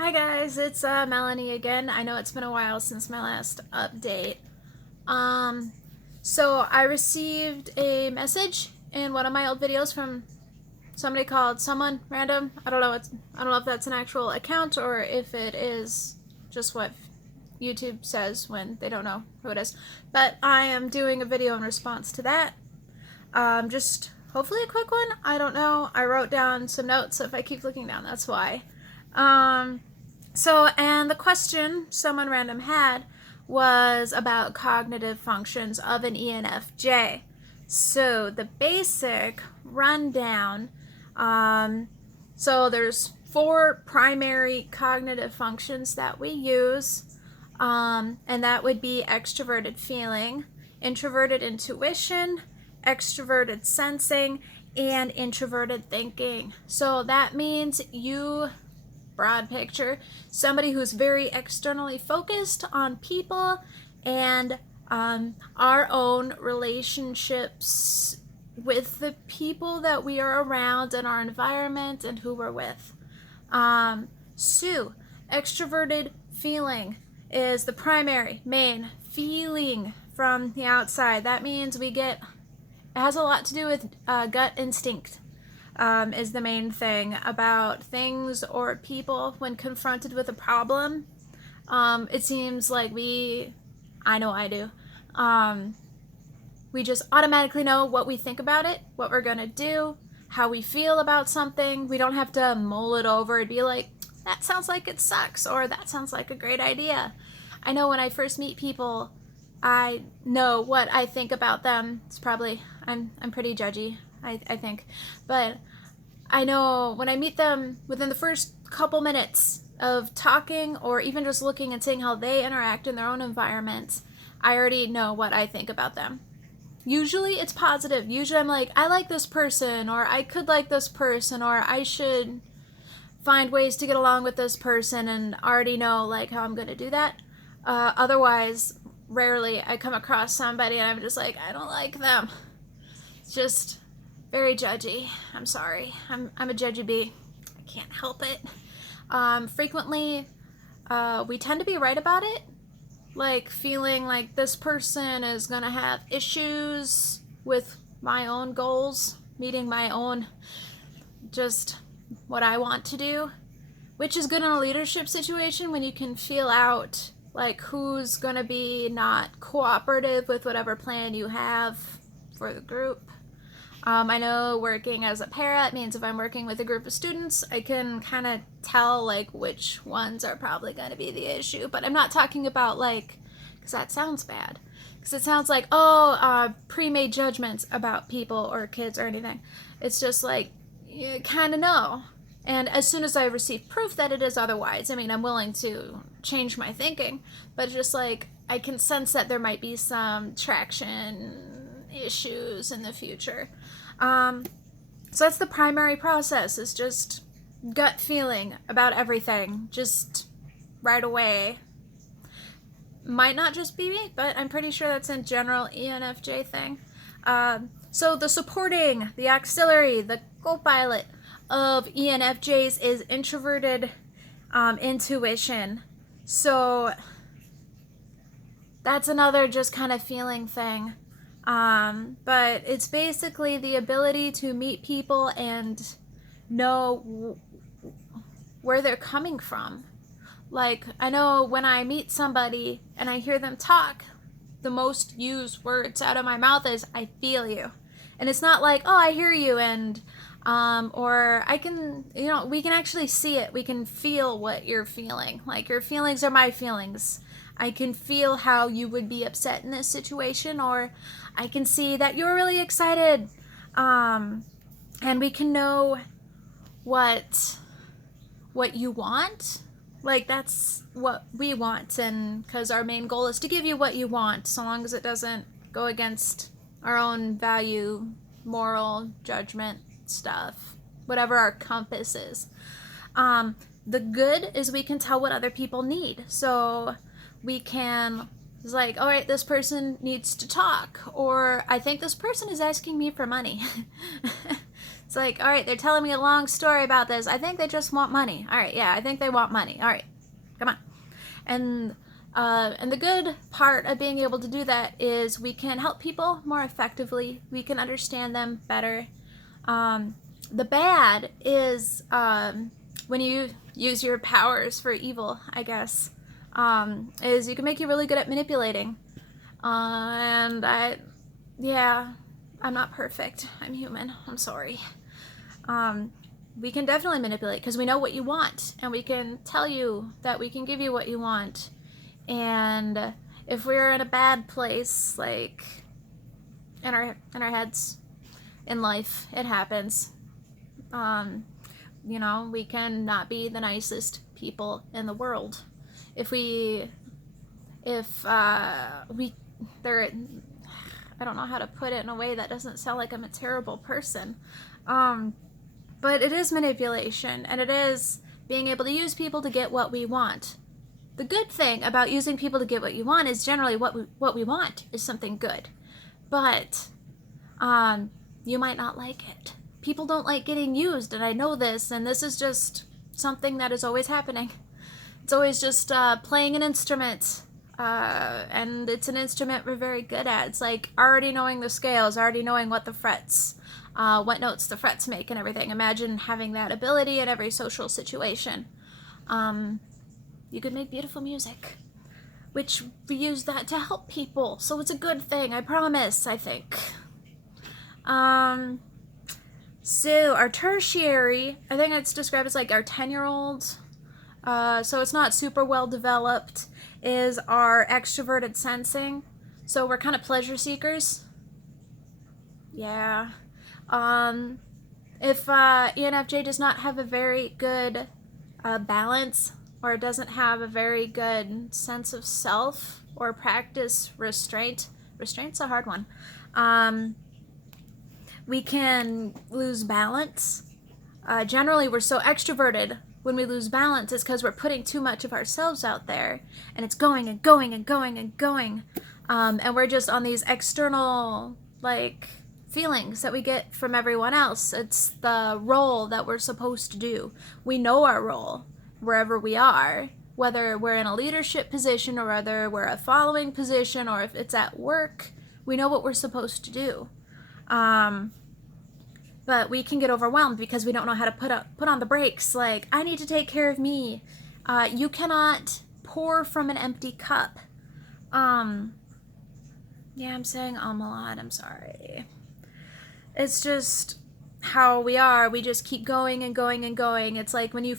Hi guys, it's Melanie again. I know it's been a while since my last update. Um, so I received a message in one of my old videos from somebody called someone random. I don't know if that's an actual account or if it is just what YouTube says when they don't know who it is. But I am doing a video in response to that. Just hopefully a quick one. I don't know. I wrote down some notes, so if I keep looking down, that's why. And the question someone random had was about cognitive functions of an ENFJ. So the basic rundown, so there's 4 primary cognitive functions that we use, and that would be extroverted feeling, introverted intuition, extroverted sensing, and introverted thinking. So that means broad picture, somebody who's very externally focused on people and our own relationships with the people that we are around and our environment and who we're with. Extroverted feeling is the primary, main feeling from the outside. That means it has a lot to do with gut instinct. Is the main thing about things or people when confronted with a problem. It seems like I know I do, we just automatically know what we think about it, what we're gonna do, how we feel about something. We don't have to mull it over and be like, that sounds like it sucks, or that sounds like a great idea. I know when I first meet people, I know what I think about them. It's probably, I'm pretty judgy, I think. But I know when I meet them, within the first couple minutes of talking or even just looking and seeing how they interact in their own environments, I already know what I think about them. Usually it's positive. Usually I'm like, I like this person, or I could like this person, or I should find ways to get along with this person, and already know like how I'm going to do that. Otherwise, rarely I come across somebody and I'm just like, I don't like them. It's just very judgy. I'm sorry. I'm a judgy bee. I can't help it. Frequently, we tend to be right about it. Like feeling like this person is going to have issues with my own goals, meeting my own, just what I want to do. Which is good in a leadership situation when you can feel out like who's going to be not cooperative with whatever plan you have for the group. I know working as a para, it means if I'm working with a group of students, I can kind of tell like which ones are probably going to be the issue. But I'm not talking about like, because that sounds bad. Because it sounds like, pre-made judgments about people or kids or anything. It's just like, you kind of know. And as soon as I receive proof that it is otherwise, I mean, I'm willing to change my thinking. But just like, I can sense that there might be some traction issues in the future. So that's the primary process, is just gut feeling about everything, just right away. Might not just be me, but I'm pretty sure that's a general ENFJ thing. So the supporting, the auxiliary, the co-pilot of ENFJs is introverted intuition. So that's another just kind of feeling thing. But it's basically the ability to meet people and know where they're coming from. Like, I know when I meet somebody and I hear them talk, the most used words out of my mouth is, I feel you. And it's not like, oh, I hear you, and, or I can, we can actually see it. We can feel what you're feeling. Like, your feelings are my feelings. I can feel how you would be upset in this situation, or I can see that you're really excited. And we can know what you want. Like, that's what we want, and because our main goal is to give you what you want, so long as it doesn't go against our own value, moral, judgment stuff, whatever our compass is. The good is we can tell what other people need. So we can, it's like, all right, this person needs to talk, or I think this person is asking me for money. It's like, all right, they're telling me a long story about this. I think they just want money. All right, yeah, I think they want money. All right, come on. And the good part of being able to do that is we can help people more effectively. We can understand them better. The bad is when you use your powers for evil, I guess, is you can make you really good at manipulating. And yeah, I'm not perfect. I'm human. I'm sorry. We can definitely manipulate because we know what you want, and we can tell you that we can give you what you want. And if we're in a bad place, like in our heads, in life, it happens. You know, we can not be the nicest people in the world. I don't know how to put it in a way that doesn't sound like I'm a terrible person. But it is manipulation, and it is being able to use people to get what we want. The good thing about using people to get what you want is generally what we want is something good. But you might not like it. People don't like getting used, and I know this, and this is just something that is always happening. It's always just playing an instrument, and it's an instrument we're very good at. It's like already knowing the scales, already knowing what the frets, what notes the frets make and everything. Imagine having that ability in every social situation. You could make beautiful music, which we use that to help people. So it's a good thing, I promise, I think. So our tertiary, I think it's described as like our 10-year-old, so it's not super well developed, is our extroverted sensing. So we're kind of pleasure seekers. Yeah. If ENFJ does not have a very good balance, or doesn't have a very good sense of self, or practice restraint's a hard one, we can lose balance. Generally, we're so extroverted when we lose balance is because we're putting too much of ourselves out there, and it's going and going and going and going, and we're just on these external like feelings that we get from everyone else. It's the role that we're supposed to do. We know our role wherever we are, whether we're in a leadership position or whether we're a following position or if it's at work. We know what we're supposed to do. But we can get overwhelmed because we don't know how to put on the brakes. Like, I need to take care of me. You cannot pour from an empty cup. Yeah, I'm saying a lot. I'm sorry. It's just how we are. We just keep going and going and going. It's like when you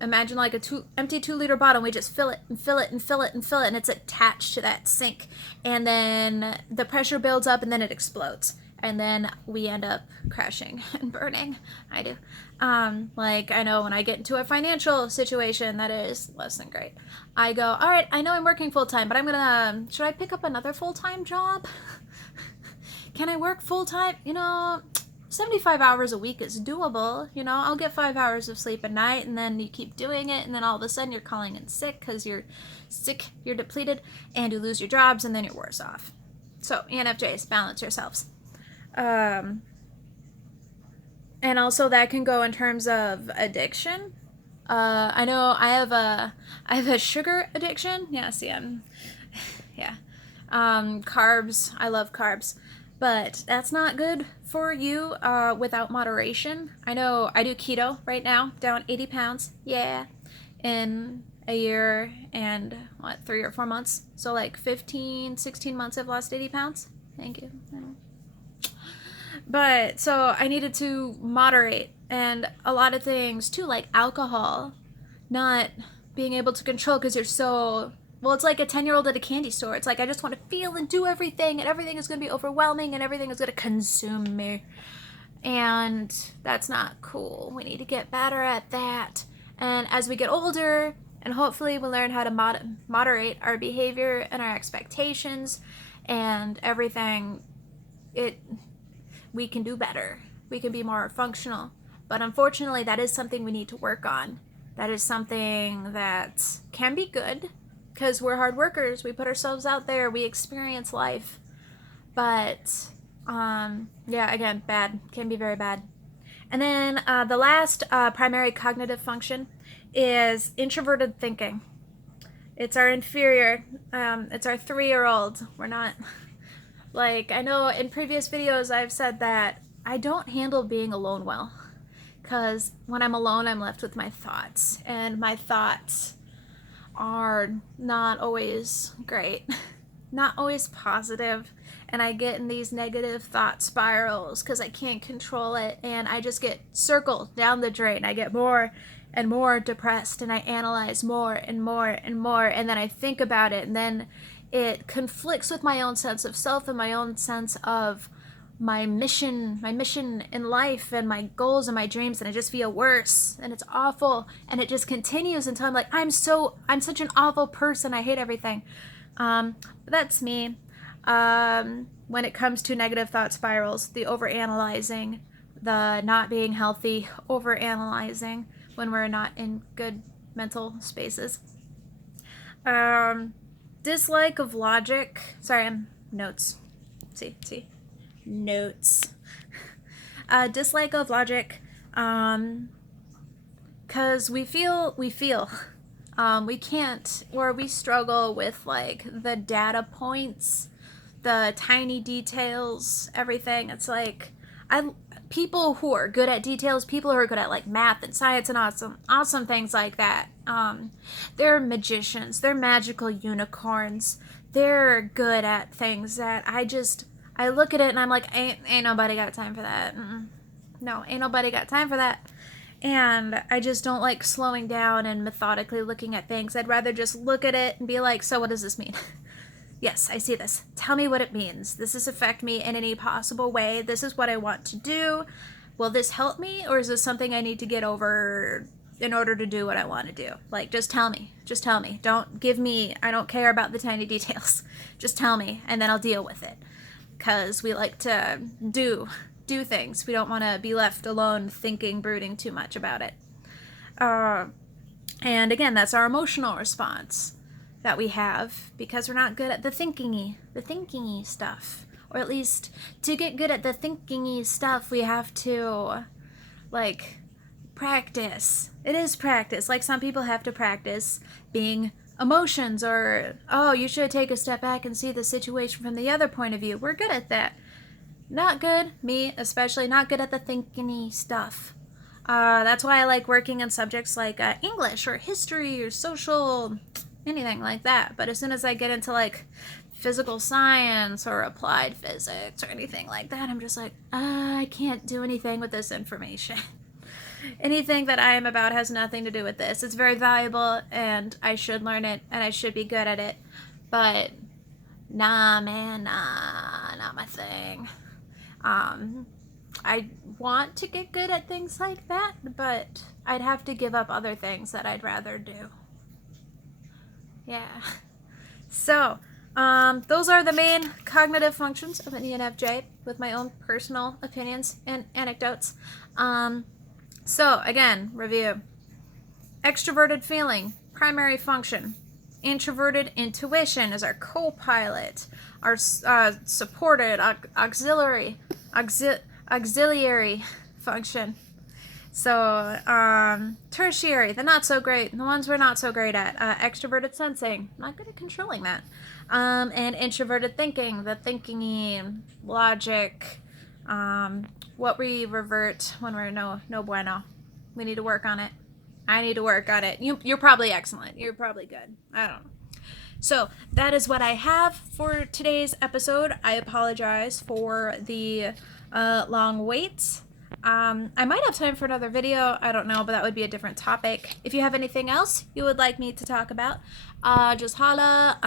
imagine like empty 2-liter bottle. We just fill it and fill it and fill it and fill it, and it's attached to that sink. And then the pressure builds up, and then it explodes. And then we end up crashing and burning. I do. Like, I know when I get into a financial situation that is less than great, I go, all right, I know I'm working full-time, but should I pick up another full-time job? Can I work full-time? 75 hours a week is doable. I'll get 5 hours of sleep at night, and then you keep doing it, and then all of a sudden you're calling in sick because you're sick, you're depleted, and you lose your jobs, and then you're worse off. So, ENFJs, balance yourselves. And also that can go in terms of addiction. I know I have a sugar addiction. Yeah, see, yeah. Carbs, I love carbs, but that's not good for you, without moderation. I know I do keto right now, down 80 pounds. Yeah. In a year and 3 or 4 months. So like 15, 16 months I've lost 80 pounds. Thank you. But so I needed to moderate, and a lot of things too, like alcohol, not being able to control because you're so, well, it's like a 10-year-old at a candy store. It's like, I just want to feel and do everything, and everything is going to be overwhelming, and everything is going to consume me. And that's not cool. We need to get better at that. And as we get older, and hopefully we learn how to moderate our behavior and our expectations and everything, we can do better. We can be more functional. But unfortunately, that is something we need to work on. That is something that can be good because we're hard workers. We put ourselves out there. We experience life. But Yeah, again, bad. Can be very bad. And then the last primary cognitive function is introverted thinking. It's our inferior. It's our 3-year-old. We're not like, I know in previous videos I've said that I don't handle being alone well, because when I'm alone I'm left with my thoughts, and my thoughts are not always great, not always positive, and I get in these negative thought spirals because I can't control it, and I just get circled down the drain. I get more and more depressed, and I analyze more and more and more, and then I think about it, and then it conflicts with my own sense of self and my own sense of my mission in life and my goals and my dreams, and I just feel worse, and it's awful, and it just continues until I'm like, I'm such an awful person, I hate everything. That's me. When it comes to negative thought spirals, the overanalyzing, the not being healthy, overanalyzing when we're not in good mental spaces. Dislike of logic. Sorry, notes. See. Notes. Dislike of logic. Because we feel. We can't, or we struggle with like the data points, the tiny details, everything. It's like, people who are good at details, people who are good at like math and science and awesome things like that. They're magicians, they're magical unicorns. They're good at things that I look at it and I'm like, ain't nobody got time for that. No, ain't nobody got time for that. And I just don't like slowing down and methodically looking at things. I'd rather just look at it and be like, so what does this mean? Yes, I see this. Tell me what it means. Does this affect me in any possible way? This is what I want to do. Will this help me, or is this something I need to get over in order to do what I want to do? Like, just tell me. Just tell me. Don't give me, I don't care about the tiny details. Just tell me, and then I'll deal with it. Because we like to do things. We don't want to be left alone thinking, brooding too much about it. And again, that's our emotional response that we have, because we're not good at the thinkingy stuff. Or at least, to get good at the thinkingy stuff, we have to, like, practice. It is practice. Like, some people have to practice being emotions, or, oh, you should take a step back and see the situation from the other point of view. We're good at that. Not good, me especially, not good at the thinkingy stuff. That's why I like working in subjects like English or history or social, anything like that. But as soon as I get into like physical science or applied physics or anything like that, I'm just like, I can't do anything with this information. Anything that I am about has nothing to do with this. It's very valuable and I should learn it and I should be good at it. But nah, man, nah, not my thing. I want to get good at things like that, but I'd have to give up other things that I'd rather do. Yeah. So, those are the main cognitive functions of an ENFJ, with my own personal opinions and anecdotes. So, again, review. Extroverted feeling, primary function. Introverted intuition is our co-pilot. Our supported auxiliary function. So, tertiary, the not so great, the ones we're not so great at. Extroverted sensing, not good at controlling that. And introverted thinking, the thinking logic, what we revert when we're no bueno. We need to work on it. I need to work on it. You're probably excellent. You're probably good. I don't know. So that is what I have for today's episode. I apologize for the long waits. I might have time for another video. I don't know, but that would be a different topic. If you have anything else you would like me to talk about, just holla.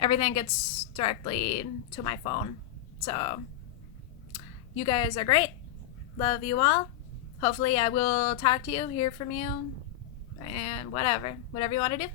Everything gets directly to my phone. So you guys are great. Love you all. Hopefully I will talk to you, hear from you, and whatever you want to do.